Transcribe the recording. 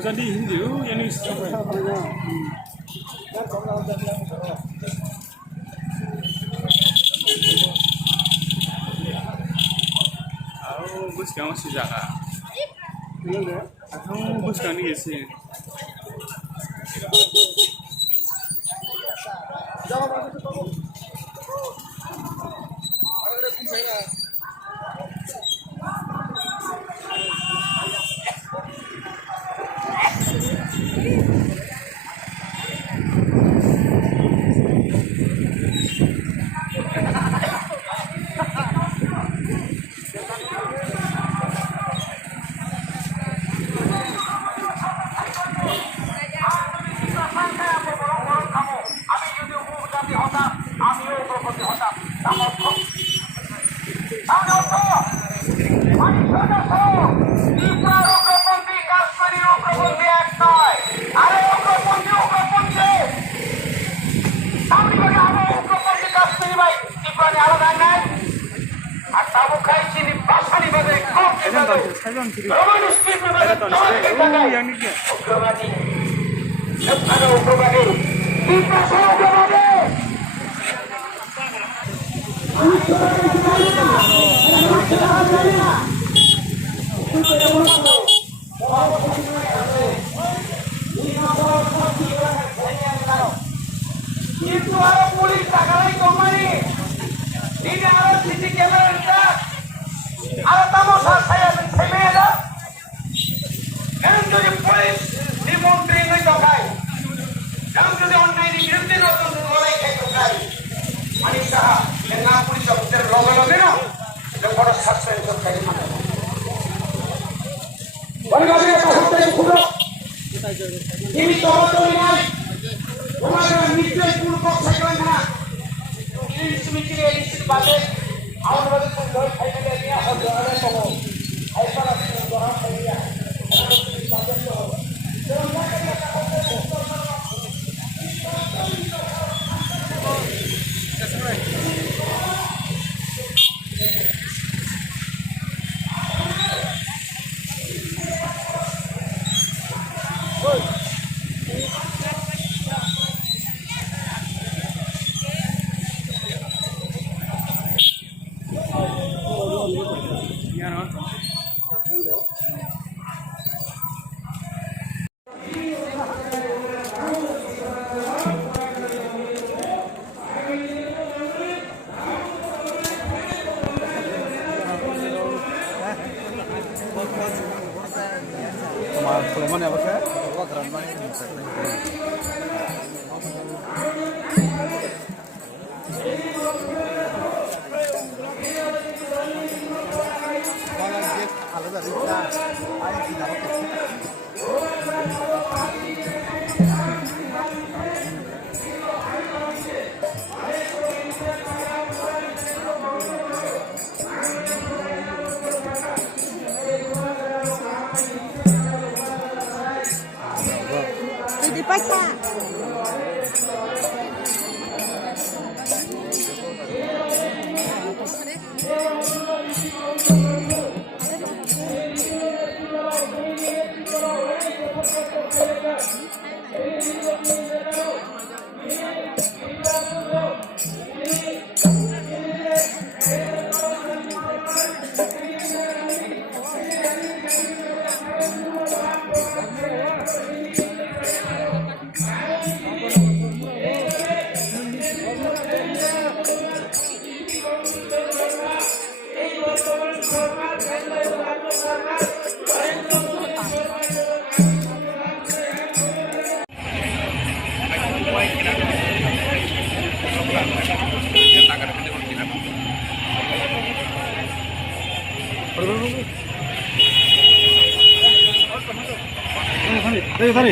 Jadi Hindu yang ini aku bus kamu sih jaga. Aku bus kani isi. Itu ada polis tak kalai company. Ini ada CCTV kamera. Ada tamu saya ada. Yang jadi polis di Montri ini tokai. Yang jadi online di biruti nonton mulai tokai. Anissa yang polis officer logo no. Yang pada success tokai mana. Warga kita hotel kudo. Ini total ini. Orang nitai pun kok sekarang mana? Ini semikir ini sebalik. Awak berada di dalam kain dia, awak berada di bawah. Ayat pada orang kaya. Sulaiman apa sih? পয়সা এখানে